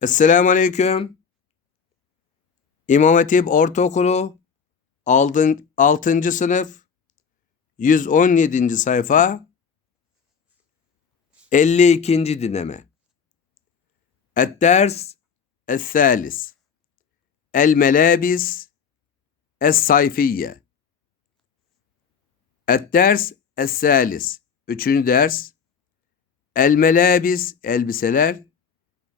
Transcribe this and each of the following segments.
Esselamu Aleyküm. İmam Hatip Ortaokulu 6. sınıf 117. sayfa 52. dinleme. Edders Es-Salis El-Melabis Es-Sayfiye Edders Es-Salis Üçüncü ders El-Melabis Elbiseler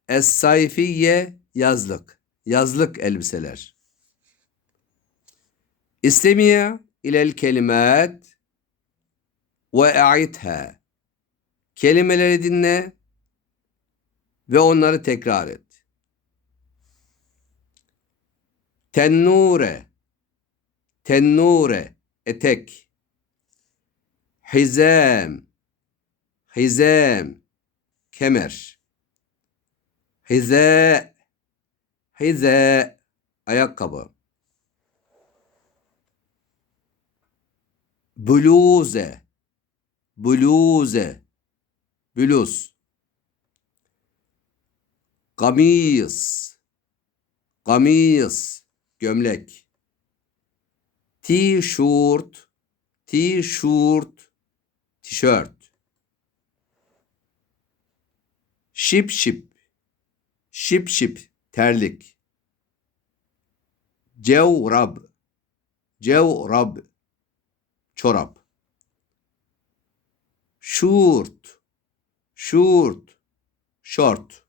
Es-sayfiye yazlık. Yazlık elbiseler. İstemiye ilel kelimat ve e'itha. Kelimeleri dinle ve onları tekrar et. Tennure Tennure etek Hizam Hizam kemer Hize Hize ayakkabı. Bluze. Bluze. Bluz. Kamis. Kamis. Gömlek. T-shirt T-shirt tişört. Şip şip Şip şip terlik. Cevrab Cevrab çorap. Şurt. Şurt. Şort